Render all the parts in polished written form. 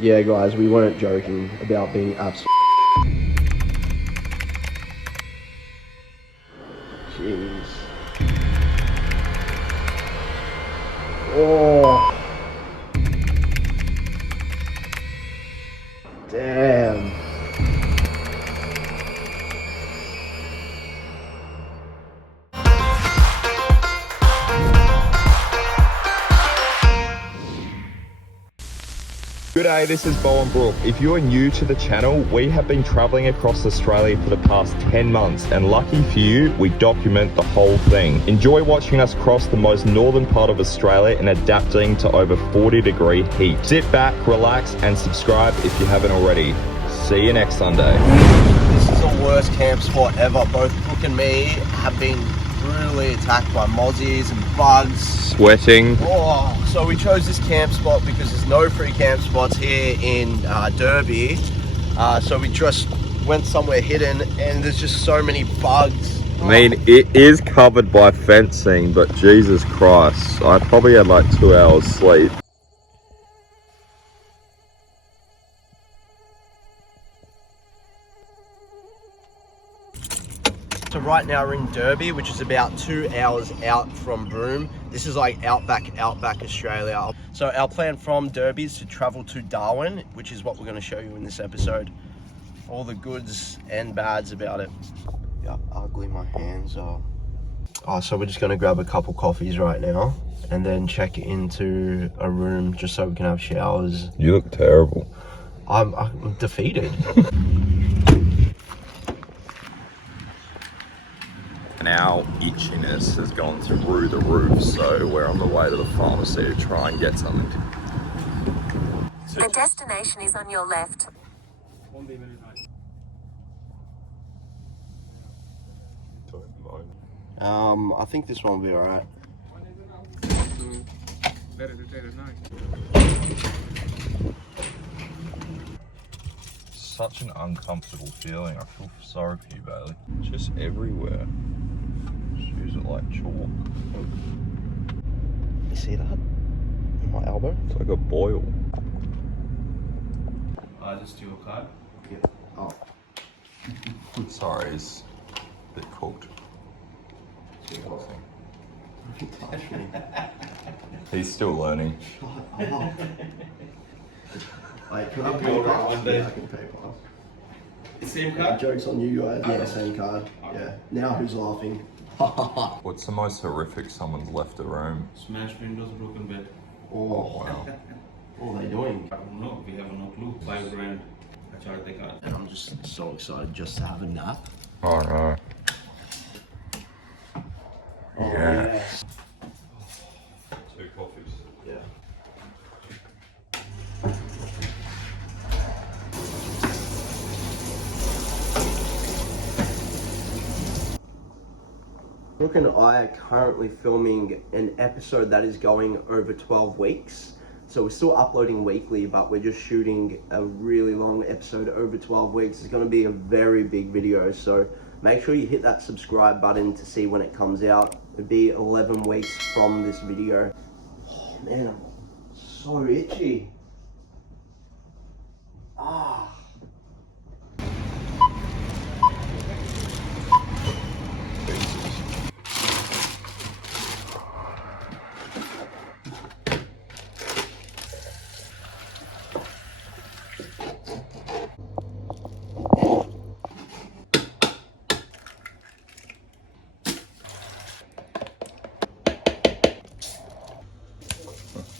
Yeah, guys, we weren't joking about being absolute. Jeez. Oh. Damn. G'day, this is Bo and Brooke. If you are new to the channel, we have been travelling across Australia for the past 10 months, and lucky for you, we document the whole thing. Enjoy watching us cross the most northern part of Australia and adapting to over 40-degree heat. Sit back, relax, and subscribe if you haven't already. See you next Sunday. This is the worst camp spot ever. Both Brooke and me have been brutally attacked by mozzies and bugs. Sweating. Oh, so we chose this camp spot because there's no free camp spots here in Derby. So we just went somewhere hidden and there's just so many bugs. I mean, it is covered by fencing, but Jesus Christ, I probably had like 2 hours sleep. So right now we're in Derby, which is about 2 hours out from Broome. This is like outback Australia. So our plan from Derby is to travel to Darwin, which is what we're going to show you in this episode. All the goods and bads about it. Yeah, ugly my hands are. Oh, so we're just going to grab a couple coffees right now and then check into a room just so we can have showers. You look terrible. I'm defeated. And our itchiness has gone through the roof, so we're on the way to the pharmacy to try and get something. The destination is on your left. I think this one will be alright. Such an uncomfortable feeling. I feel sorry for you, Bailey. Just everywhere. Just use it like chalk. You see that? In my elbow? It's like a boil. Just your card. Yeah. Oh. Sorry, it's a bit cooked. He's still learning. Wait, can I pay pass? Yeah, I can pay pass. The same card? Joke's on you guys. Yeah, same card. Yeah. Now who's laughing? What's the most horrific someone's left a room? Smashed windows, broken bed. Oh, Wow. what are they doing? I don't know, we have no clue. 5 grand. I charge the card. And I'm just so excited just to have a nap. Oh no. Oh, Yeah. yes. 2 coffees. Yeah. Brooke and I are currently filming an episode that is going over 12 weeks. So we're still uploading weekly, but we're just shooting a really long episode over 12 weeks. It's going to be a very big video, so make sure you hit that subscribe button to see when it comes out. It'll be 11 weeks from this video. Oh man, I'm so itchy. Ah.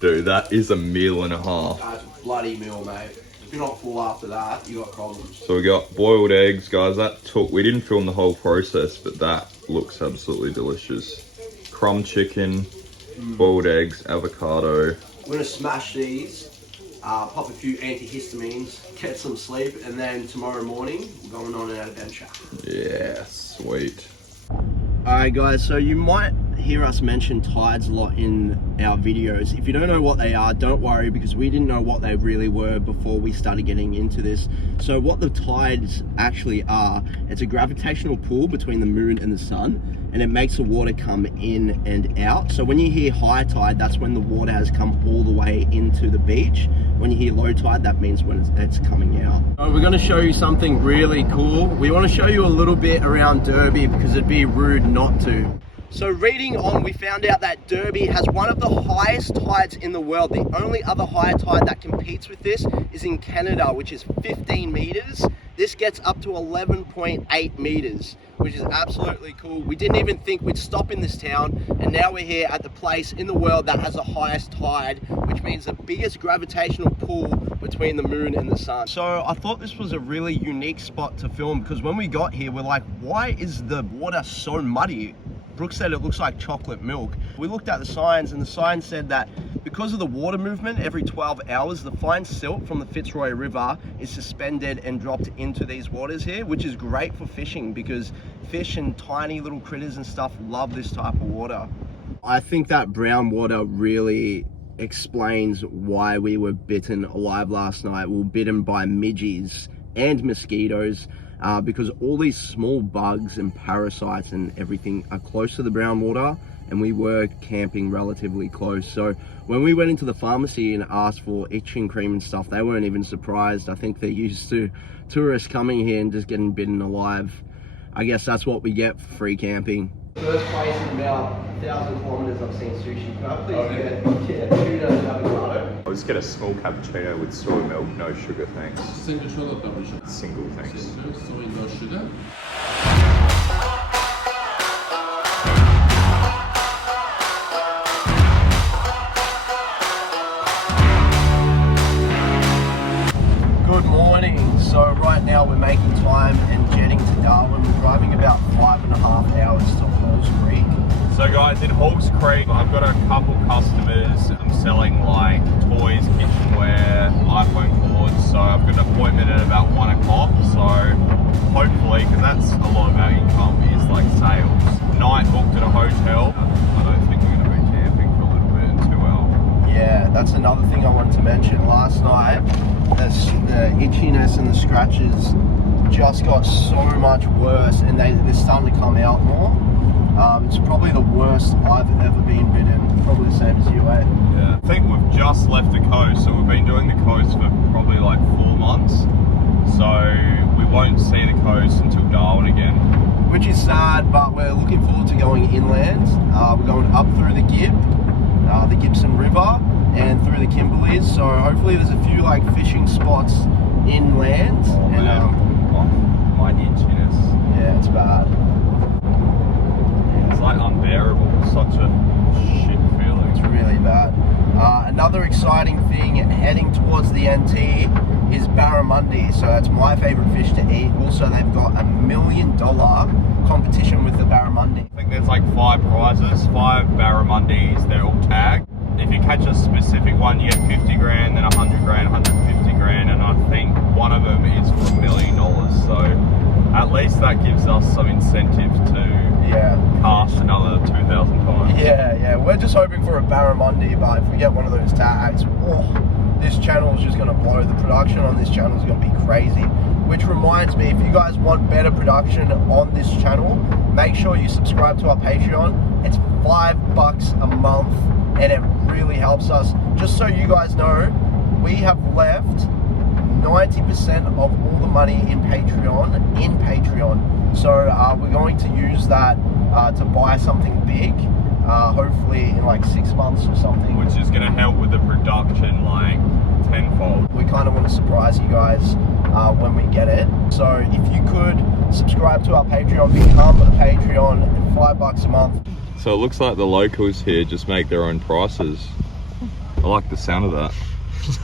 Dude, that is a meal and a half. That's a bloody meal, mate. If you're not full after that, you got problems. So we got boiled eggs, guys. We didn't film the whole process, but that looks absolutely delicious. Crumb chicken, boiled eggs, avocado. We're gonna smash these, pop a few antihistamines, get some sleep, and then tomorrow morning, we're going on an adventure. Yeah, sweet. Alright guys, so you might hear us mention tides a lot in our videos. If you don't know what they are, don't worry, because we didn't know what they really were before we started getting into this. So what the tides actually are, it's a gravitational pull between the moon and the sun, and it makes the water come in and out. So when you hear high tide, that's when the water has come all the way into the beach. When you hear low tide, that means when it's coming out. So we're going to show you something really cool. We want to show you a little bit around Derby because it'd be rude not to. So reading on, we found out that Derby has one of the highest tides in the world. The only other high tide that competes with this is in Canada, which is 15 meters. This gets up to 11.8 meters, which is absolutely cool. We didn't even think we'd stop in this town, and now we're here at the place in the world that has the highest tide, which means the biggest gravitational pull between the moon and the sun. So I thought this was a really unique spot to film, because when we got here, we're like, why is the water so muddy? Brooke said it looks like chocolate milk. We looked at the signs, and the sign said that because of the water movement every 12 hours, the fine silt from the Fitzroy River is suspended and dropped into these waters here, which is great for fishing because fish and tiny little critters and stuff love this type of water. I think that brown water really explains why we were bitten alive last night. We were bitten by midges and mosquitoes. Because all these small bugs and parasites and everything are close to the brown water, and we were camping relatively close. So when we went into the pharmacy and asked for itching cream and stuff, they weren't even surprised. I think they're used to tourists coming here and just getting bitten alive. I guess that's what we get for free camping. First place in about 1,000 kilometers I've seen sushi. Can I please get tuna and avocado? I'll just get a small cappuccino with soy milk, no sugar, thanks. Single shot or double shot? Single, thanks. Single, soy, no sugar. Good morning. So right now we're making time and jetting to Darwin. We're driving about 5.5 hours to Halls Creek. So guys, in Halls Creek, I've got a couple customers. I'm selling like toys, kitchenware, iPhone cords. So I've got an appointment at about 1 o'clock. So hopefully, because that's a lot of our income is like sales. Night booked at a hotel. I don't think we're going to be camping for a little bit until well. Yeah, that's another thing I wanted to mention. Last night, the itchiness and the scratches just got so much worse, and they're starting to come out more. It's probably the worst I've ever been bitten. Probably the same as you, eh? Yeah. I think we've just left the coast, so we've been doing the coast for probably like 4 months. So we won't see the coast until Darwin again. Which is sad, but we're looking forward to going inland. We're going up through the Gibson River and through the Kimberleys. So hopefully there's a few like fishing spots inland. My itchiness. Yeah, it's bad. It's like unbearable. It's such a shit feeling. It's really bad. Another exciting thing heading towards the NT is barramundi. So that's my favorite fish to eat. Also, they've got $1 million competition with the barramundi. I think there's like 5 prizes, 5 barramundis. They're all tagged. If you catch a specific one, you get 50 grand, then 100 grand, 150 grand, and I think one of them is for $1 million. So at least that gives us some incentive to cast another 2,000 times. Yeah, we're just hoping for a barramundi, but if we get one of those tags, this channel is just going to blow. The production on this channel is going to be crazy. Which reminds me, if you guys want better production on this channel, make sure you subscribe to our Patreon. It's $5 a month, and it really helps us. Just so you guys know, we have left 90% of all the money in Patreon. So we're going to use that to buy something big, hopefully in like 6 months or something. Which is going to help with the production like tenfold. We kind of want to surprise you guys when we get it. So if you could subscribe to our Patreon, become a Patreon at $5 a month. So it looks like the locals here just make their own prices. I like the sound of that.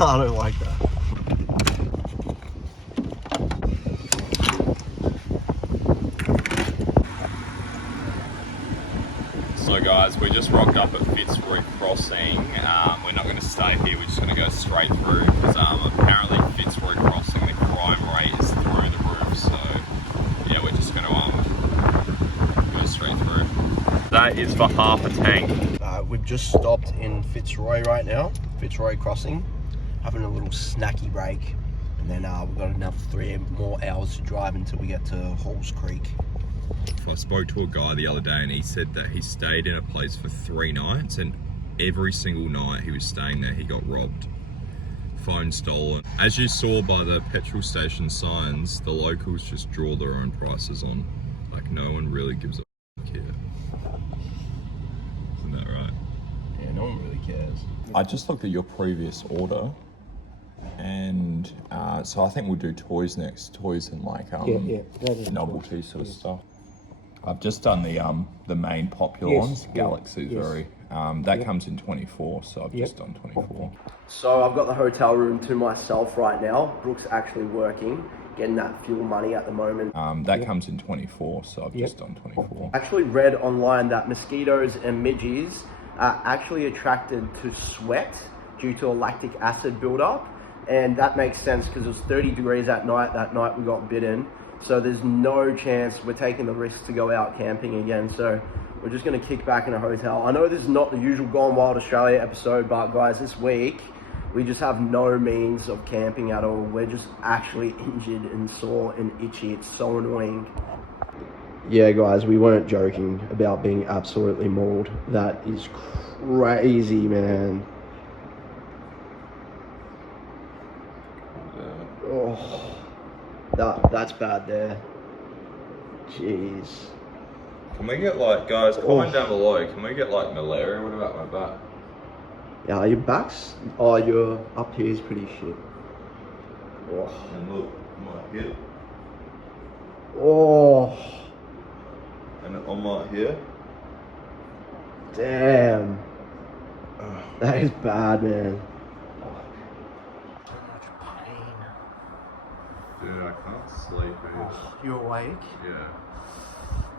I don't like that. So guys, we just rocked up at Fitzroy Crossing. We're not going to stay here, we're just going to go straight through because apparently Fitzroy Crossing, the crime rate is through the roof. So yeah, we're just going to go straight through. That is just for half a tank. We've just stopped in Fitzroy right now, Fitzroy Crossing, having a little snacky break, and then we've got another 3 more hours to drive until we get to Halls Creek. I spoke to a guy the other day and he said that he stayed in a place for 3 nights, and every single night he was staying there he got robbed, phone stolen. As you saw by the petrol station signs, the locals just draw their own prices on, like no one really gives a fuck here. Isn't that right? Yeah, no one really cares. I just looked at your previous order, and so I think we'll do toys next. Toys and like novelty sort of stuff. I've just done the main popular ones. Galaxy very. That comes in 24, so I've just done 24. So I've got the hotel room to myself right now. Brooke's actually working, getting that fuel money at the moment. That comes in 24, so I've just done 24. Actually read online that mosquitoes and midges are actually attracted to sweat due to a lactic acid buildup, and that makes sense because it was 30 degrees at night that night we got bitten. So there's no chance we're taking the risk to go out camping again. So we're just going to kick back in a hotel. I know this is not the usual Gone Wild Australia episode, but guys, this week we just have no means of camping at all. We're just actually injured and sore and itchy. It's so annoying. Yeah, guys, we weren't joking about being absolutely mauled. That is crazy, man. Oh. That's bad there. Jeez. Can we get like, guys, comment down below, can we get like malaria? What about my back? Yeah, your back's, oh, your up here is pretty shit. Oh. And look, my hip. Oh. And on my here. Damn. That is bad, man. Dude, I can't sleep, man. You awake? Yeah.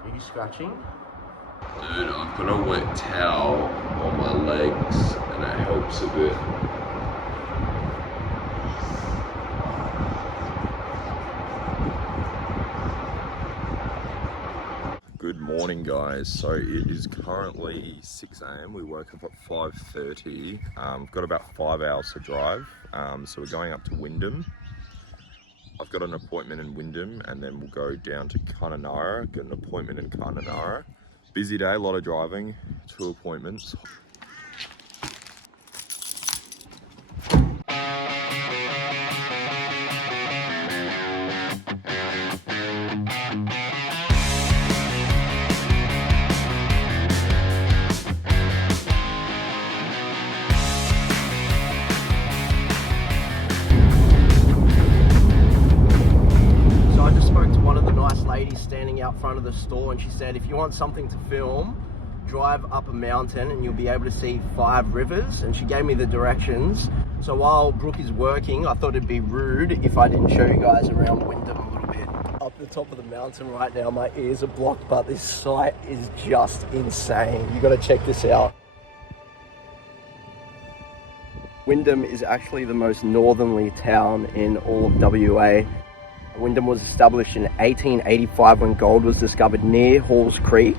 Are you scratching? Dude, I put a wet towel on my legs and it helps a bit. Good morning, guys. So it is currently 6 a.m. We woke up at 5:30. We've got about 5 hours to drive. So we're going up to Wyndham. I've got an appointment in Wyndham, and then we'll go down to Kununara, get an appointment in Kununara. Busy day, a lot of driving, 2 appointments. Standing out front of the store, and she said if you want something to film, drive up a mountain and you'll be able to see 5 rivers, and she gave me the directions. So while Brooke is working, I thought it'd be rude if I didn't show you guys around Wyndham a little bit. Up the top of the mountain right now, my ears are blocked, but this site is just insane. You got to check this out. Wyndham is actually the most northerly town in all of WA. Wyndham was established in 1885 when gold was discovered near Halls Creek,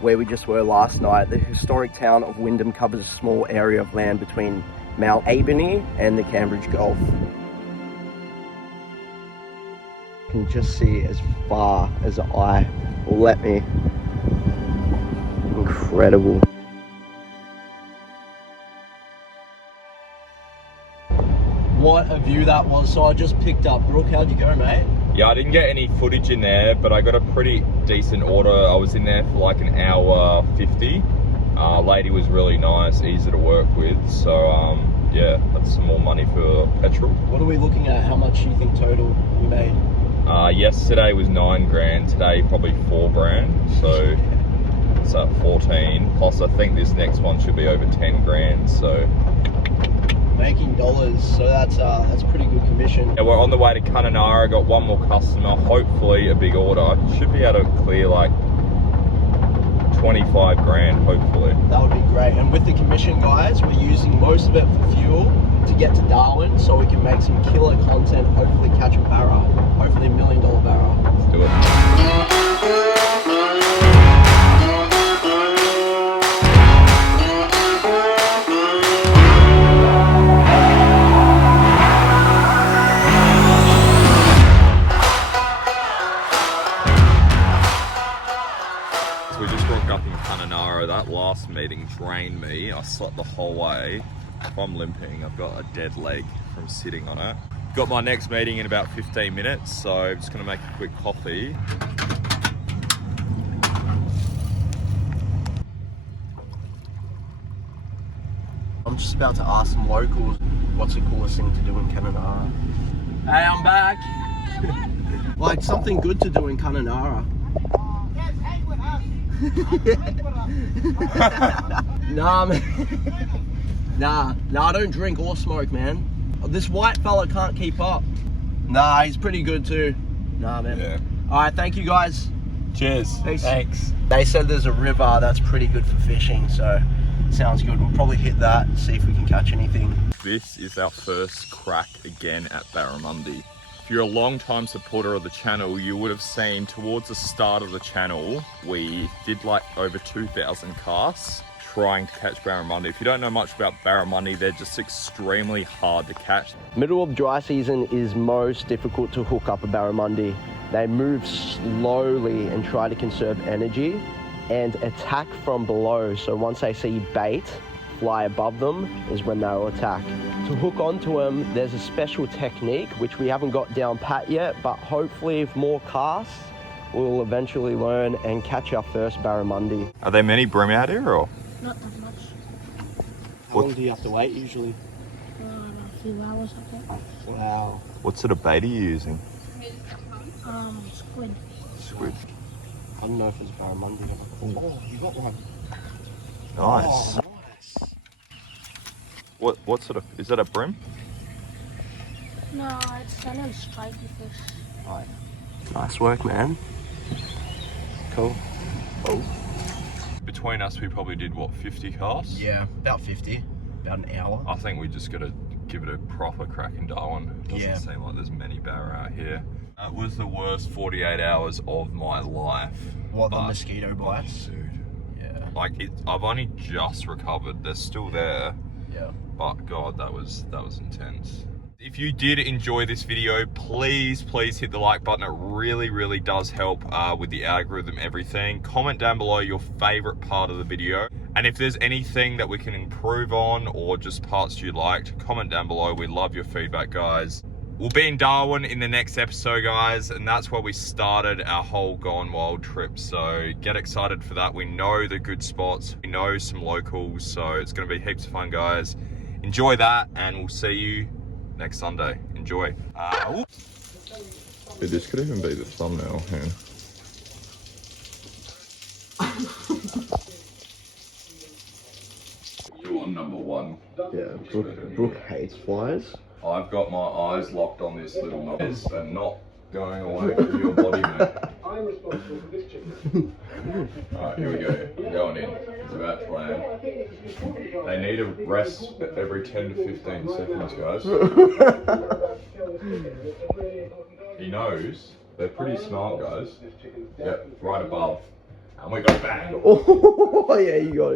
where we just were last night. The historic town of Wyndham covers a small area of land between Mount Abney and the Cambridge Gulf. You can just see as far as the eye will let me. Incredible. What a view that was. So I just picked up Brooke. How'd you go, mate? Yeah, I didn't get any footage in there, but I got a pretty decent order. I was in there for like an hour 50. Lady was really nice, easy to work with. So yeah, that's some more money for petrol. What are we looking at? How much do you think total we made? Yesterday was 9 grand, today probably 4 grand. So it's at 14. Plus I think this next one should be over 10 grand. So making dollars, so that's pretty good commission. Yeah, we're on the way to Kununara. Got 1 more customer, hopefully a big order. Should be able to clear like 25 grand, hopefully. That would be great. And with the commission, guys, we're using most of it for fuel to get to Darwin, so we can make some killer content, hopefully catch a barra, hopefully $1 million barra. Let's do it. drained me. I slept the whole way. If I'm limping, I've got a dead leg from sitting on it. Got my next meeting in about 15 minutes, so I'm just gonna make a quick coffee. I'm just about to ask some locals what's the coolest thing to do in Kununara. Hey, I'm back. Like something good to do in Kununara. Yes, hang with us. Nah, man. Nah, I don't drink or smoke, man. This white fella can't keep up. Nah, he's pretty good too. Nah, man. Yeah. Alright, thank you guys. Cheers. Peace. Thanks. They said there's a river that's pretty good for fishing, so sounds good. We'll probably hit that, see if we can catch anything. This is our first crack again at barramundi. If you're a long-time supporter of the channel, you would have seen towards the start of the channel, we did like over 2,000 casts trying to catch barramundi. If you don't know much about barramundi, they're just extremely hard to catch. Middle of dry season is most difficult to hook up a barramundi. They move slowly and try to conserve energy and attack from below. So once they see bait fly above them is when they'll attack. To hook onto them, there's a special technique which we haven't got down pat yet, but hopefully with more casts, we'll eventually learn and catch our first barramundi. Are there many bream out here or? Not that much. How long do you have to wait usually? A few hours, I think. Wow. What sort of bait are you using? Squid. Squid. I don't know if it's a barramundi. Oh, you got one. Nice. Oh, nice. What sort of, is that a bream? No, it's kind of stripy fish. Right. Nice work, man. Cool. Oh. Between us, we probably did what, 50 casts? Yeah, about 50. About an hour. I think we just got to give it a proper crack in Darwin. It doesn't Yeah. seem like there's many barra out here. That was the worst 48 hours of my life. What, the But- mosquito bites? Dude. Yeah. Like, I've only just recovered. They're still there. Yeah. But God, that was intense. If you did enjoy this video, please hit the like button. It really does help with the algorithm, everything. Comment down below your favorite part of the video. And if there's anything that we can improve on or just parts you liked, comment down below. We love your feedback, guys. We'll be in Darwin in the next episode, guys, and that's where we started our whole Gone Wild trip. So get excited for that. We know the good spots. We know some locals, so it's going to be heaps of fun, guys. Enjoy that, and we'll see you next Sunday. Enjoy. This could even be the thumbnail here. You are number one. Yeah, Brooke hates flies. I've got my eyes locked on this little noise and not going away from your body, mate. I'm responsible for this chicken. Alright, here we go. Going in. It's about to land. They need a rest every 10 to 15 seconds, guys. He knows. They're pretty smart, guys. Yep, right above. And we go bang. Oh, yeah, you got it.